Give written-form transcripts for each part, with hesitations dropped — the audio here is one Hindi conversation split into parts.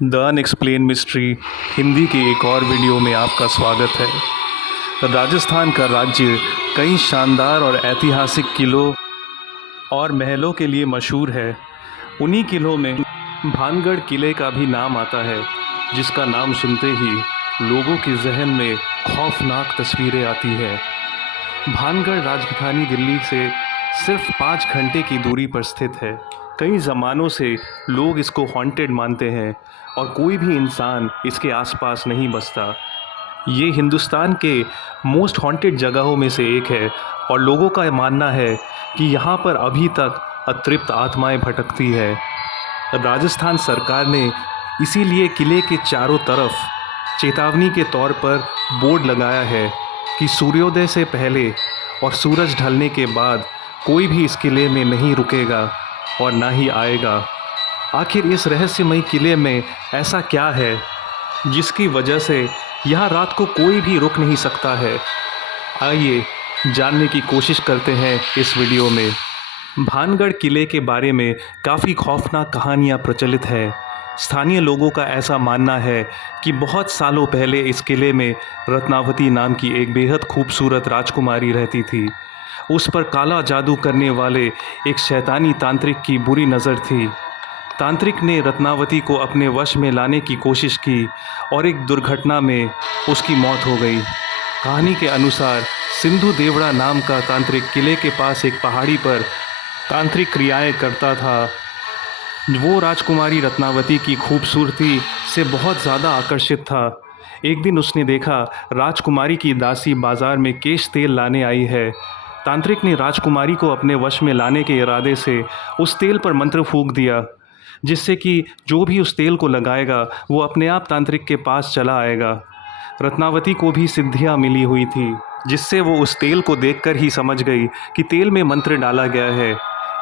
द अनएक्सप्लेन मिस्ट्री हिंदी के एक और वीडियो में आपका स्वागत है। राजस्थान का राज्य कई शानदार और ऐतिहासिक किलों और महलों के लिए मशहूर है। उन्हीं किलों में भानगढ़ किले का भी नाम आता है, जिसका नाम सुनते ही लोगों के जहन में खौफनाक तस्वीरें आती है। भानगढ़ राजधानी दिल्ली से सिर्फ 5 घंटे की दूरी पर स्थित है। कई ज़मानों से लोग इसको हॉन्टेड मानते हैं और कोई भी इंसान इसके आसपास नहीं बसता। ये हिंदुस्तान के मोस्ट हॉन्टेड जगहों में से एक है और लोगों का मानना है कि यहाँ पर अभी तक अतृप्त आत्माएं भटकती है। राजस्थान सरकार ने इसीलिए किले के चारों तरफ चेतावनी के तौर पर बोर्ड लगाया है कि सूर्योदय से पहले और सूरज ढलने के बाद कोई भी इस किले में नहीं रुकेगा और ना ही आएगा। आखिर इस रहस्यमयी किले में ऐसा क्या है जिसकी वजह से यहाँ रात को कोई भी रुक नहीं सकता है? आइए जानने की कोशिश करते हैं इस वीडियो में। भानगढ़ किले के बारे में काफ़ी खौफनाक कहानियाँ प्रचलित हैं। स्थानीय लोगों का ऐसा मानना है कि बहुत सालों पहले इस किले में रत्नावती नाम की एक बेहद खूबसूरत राजकुमारी रहती थी। उस पर काला जादू करने वाले एक शैतानी तांत्रिक की बुरी नज़र थी। तांत्रिक ने रत्नावती को अपने वश में लाने की कोशिश की और एक दुर्घटना में उसकी मौत हो गई। कहानी के अनुसार सिंधु देवड़ा नाम का तांत्रिक किले के पास एक पहाड़ी पर तांत्रिक क्रियाएं करता था। वो राजकुमारी रत्नावती की खूबसूरती से बहुत ज़्यादा आकर्षित था। एक दिन उसने देखा राजकुमारी की दासी बाज़ार में केश तेल लाने आई है। तांत्रिक ने राजकुमारी को अपने वश में लाने के इरादे से उस तेल पर मंत्र फूंक दिया, जिससे कि जो भी उस तेल को लगाएगा वो अपने आप तांत्रिक के पास चला आएगा। रत्नावती को भी सिद्धियाँ मिली हुई थी, जिससे वो उस तेल को देखकर ही समझ गई कि तेल में मंत्र डाला गया है।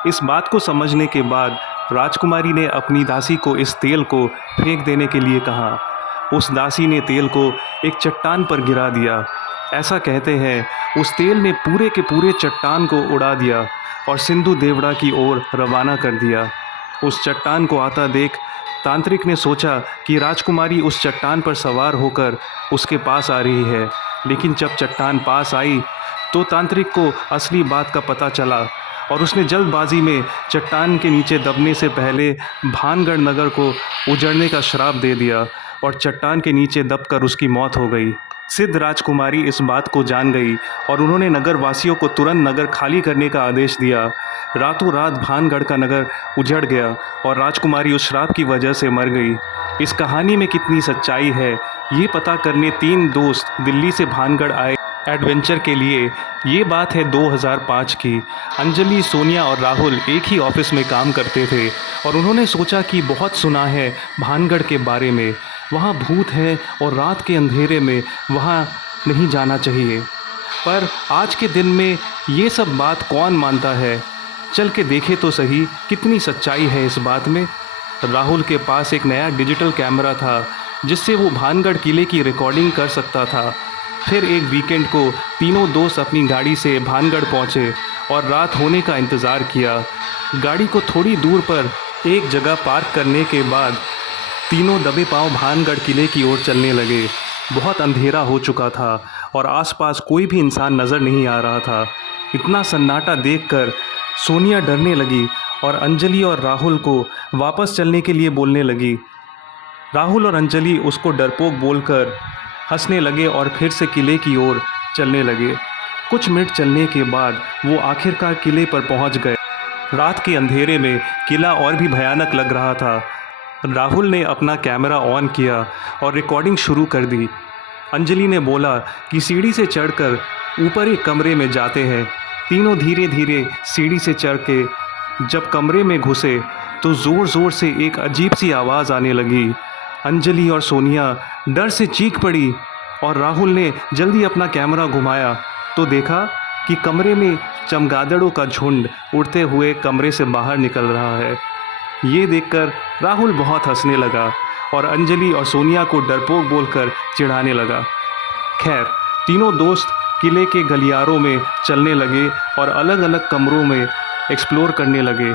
इस बात को समझने के बाद राजकुमारी ने अपनी दासी को इस तेल को फेंक देने के लिए कहा। उस दासी ने तेल को एक चट्टान पर गिरा दिया। ऐसा कहते हैं उस तेल ने पूरे के पूरे चट्टान को उड़ा दिया और सिंधु देवड़ा की ओर रवाना कर दिया। उस चट्टान को आता देख तांत्रिक ने सोचा कि राजकुमारी उस चट्टान पर सवार होकर उसके पास आ रही है, लेकिन जब चट्टान पास आई तो तांत्रिक को असली बात का पता चला और उसने जल्दबाजी में चट्टान के नीचे दबने से पहले भानगढ़ नगर को उजड़ने का श्राप दे दिया और चट्टान के नीचे दबकर उसकी मौत हो गई। सिद्ध राजकुमारी इस बात को जान गई और उन्होंने नगर वासियों को तुरंत नगर खाली करने का आदेश दिया। रातों रात भानगढ़ का नगर उजड़ गया और राजकुमारी उस श्राप की वजह से मर गई। इस कहानी में कितनी सच्चाई है ये पता करने 3 दोस्त दिल्ली से भानगढ़ आए एडवेंचर के लिए। ये बात है 2005 की। अंजलि, सोनिया और राहुल एक ही ऑफिस में काम करते थे और उन्होंने सोचा कि बहुत सुना है भानगढ़ के बारे में, वहाँ भूत है और रात के अंधेरे में वहाँ नहीं जाना चाहिए। पर आज के दिन में ये सब बात कौन मानता है? चल के देखे तो सही कितनी सच्चाई है इस बात में। राहुल के पास एक नया डिजिटल कैमरा था जिससे वो भानगढ़ किले की रिकॉर्डिंग कर सकता था। फिर एक वीकेंड को तीनों दोस्त अपनी गाड़ी से भानगढ़ पहुँचे और रात होने का इंतज़ार किया। गाड़ी को थोड़ी दूर पर एक जगह पार्क करने के बाद तीनों दबे पांव भानगढ़ किले की ओर चलने लगे। बहुत अंधेरा हो चुका था और आसपास कोई भी इंसान नज़र नहीं आ रहा था। इतना सन्नाटा देखकर सोनिया डरने लगी और अंजलि और राहुल को वापस चलने के लिए बोलने लगी। राहुल और अंजलि उसको डरपोक बोलकर हंसने लगे और फिर से किले की ओर चलने लगे। कुछ मिनट चलने के बाद वो आखिरकार किले पर पहुंच गए। रात के अंधेरे में किला और भी भयानक लग रहा था। राहुल ने अपना कैमरा ऑन किया और रिकॉर्डिंग शुरू कर दी। अंजलि ने बोला कि सीढ़ी से चढ़कर ऊपर एक कमरे में जाते हैं। तीनों धीरे धीरे सीढ़ी से चढ़ के जब कमरे में घुसे तो ज़ोर ज़ोर से एक अजीब सी आवाज़ आने लगी। अंजलि और सोनिया डर से चीख पड़ी और राहुल ने जल्दी अपना कैमरा घुमाया तो देखा कि कमरे में चमगादड़ों का झुंड उड़ते हुए कमरे से बाहर निकल रहा है। ये देखकर राहुल बहुत हंसने लगा और अंजलि और सोनिया को डरपोक बोलकर चिढ़ाने लगा। खैर, तीनों दोस्त किले के गलियारों में चलने लगे और अलग अलग कमरों में एक्सप्लोर करने लगे।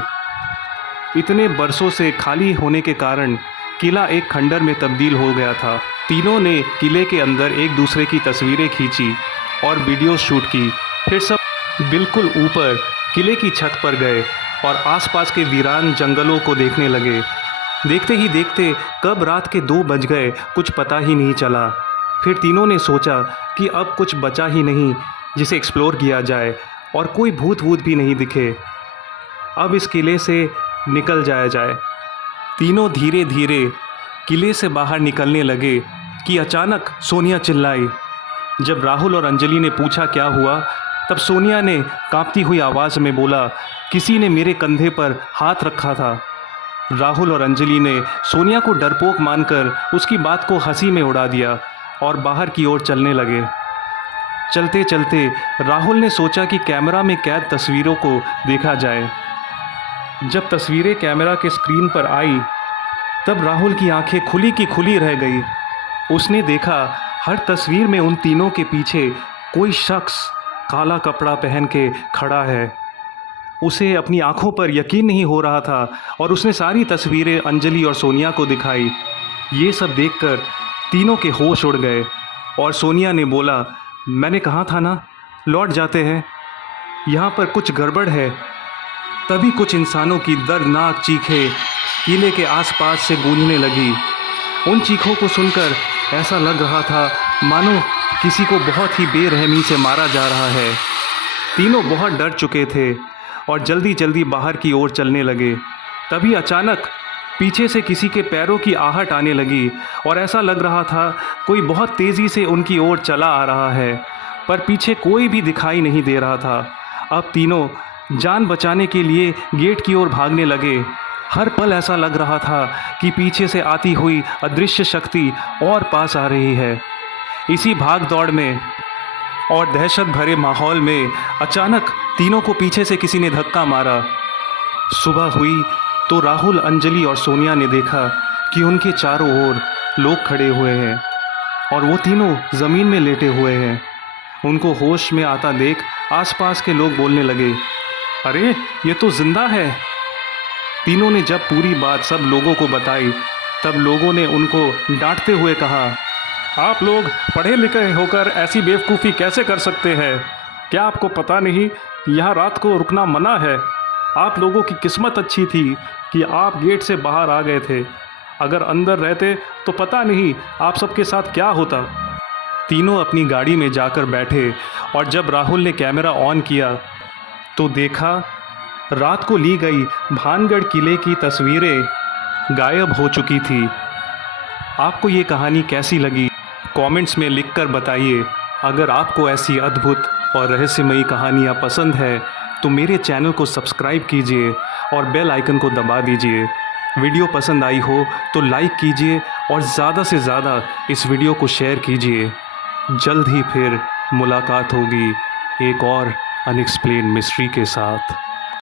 इतने बरसों से खाली होने के कारण किला एक खंडर में तब्दील हो गया था। तीनों ने किले के अंदर एक दूसरे की तस्वीरें खींची और वीडियो शूट की। फिर सब बिल्कुल ऊपर किले की छत पर गए और आसपास के वीरान जंगलों को देखने लगे। देखते ही देखते कब रात के 2 बज गए कुछ पता ही नहीं चला। फिर तीनों ने सोचा कि अब कुछ बचा ही नहीं जिसे एक्सप्लोर किया जाए और कोई भूत वूत भी नहीं दिखे। अब इस किले से निकल जाया जाए। तीनों धीरे धीरे किले से बाहर निकलने लगे कि अचानक सोनिया चिल्लाई। जब राहुल और अंजलि ने पूछा क्या हुआ, तब सोनिया ने कांपती हुई आवाज़ में बोला, किसी ने मेरे कंधे पर हाथ रखा था। राहुल और अंजलि ने सोनिया को डरपोक मानकर उसकी बात को हंसी में उड़ा दिया और बाहर की ओर चलने लगे। चलते चलते राहुल ने सोचा कि कैमरा में कैद तस्वीरों को देखा जाए। जब तस्वीरें कैमरा के स्क्रीन पर आई तब राहुल की आंखें खुली की खुली रह गई। उसने देखा हर तस्वीर में उन तीनों के पीछे कोई शख्स काला कपड़ा पहन के खड़ा है। उसे अपनी आंखों पर यकीन नहीं हो रहा था और उसने सारी तस्वीरें अंजलि और सोनिया को दिखाई। ये सब देखकर तीनों के होश उड़ गए और सोनिया ने बोला, मैंने कहा था ना, लौट जाते हैं, यहाँ पर कुछ गड़बड़ है। तभी कुछ इंसानों की दर्दनाक चीखें किले के आसपास से गूंजने लगी। उन चीखों को सुनकर ऐसा लग रहा था मानो किसी को बहुत ही बेरहमी से मारा जा रहा है। तीनों बहुत डर चुके थे और जल्दी जल्दी बाहर की ओर चलने लगे। तभी अचानक पीछे से किसी के पैरों की आहट आने लगी और ऐसा लग रहा था कोई बहुत तेज़ी से उनकी ओर चला आ रहा है, पर पीछे कोई भी दिखाई नहीं दे रहा था। अब तीनों जान बचाने के लिए गेट की ओर भागने लगे। हर पल ऐसा लग रहा था कि पीछे से आती हुई अदृश्य शक्ति और पास आ रही है। इसी भाग दौड़ में और दहशत भरे माहौल में अचानक तीनों को पीछे से किसी ने धक्का मारा। सुबह हुई तो राहुल, अंजलि और सोनिया ने देखा कि उनके चारों ओर लोग खड़े हुए हैं और वो तीनों ज़मीन में लेटे हुए हैं। उनको होश में आता देख आसपास के लोग बोलने लगे, अरे ये तो जिंदा है। तीनों ने जब पूरी बात सब लोगों को बताई तब लोगों ने उनको डांटते हुए कहा, आप लोग पढ़े लिखे होकर ऐसी बेवकूफ़ी कैसे कर सकते हैं? क्या आपको पता नहीं यहाँ रात को रुकना मना है? आप लोगों की किस्मत अच्छी थी कि आप गेट से बाहर आ गए थे। अगर अंदर रहते तो पता नहीं आप सबके साथ क्या होता। तीनों अपनी गाड़ी में जाकर बैठे और जब राहुल ने कैमरा ऑन किया तो देखा रात को ली गई भानगढ़ किले की तस्वीरें गायब हो चुकी थी। आपको ये कहानी कैसी लगी कमेंट्स में लिखकर बताइए। अगर आपको ऐसी अद्भुत और रहस्यमयी कहानियाँ पसंद है तो मेरे चैनल को सब्सक्राइब कीजिए और बेल आइकन को दबा दीजिए। वीडियो पसंद आई हो तो लाइक कीजिए और ज़्यादा से ज़्यादा इस वीडियो को शेयर कीजिए। जल्द ही फिर मुलाकात होगी एक और अनएक्सप्लेन्ड मिस्ट्री के साथ।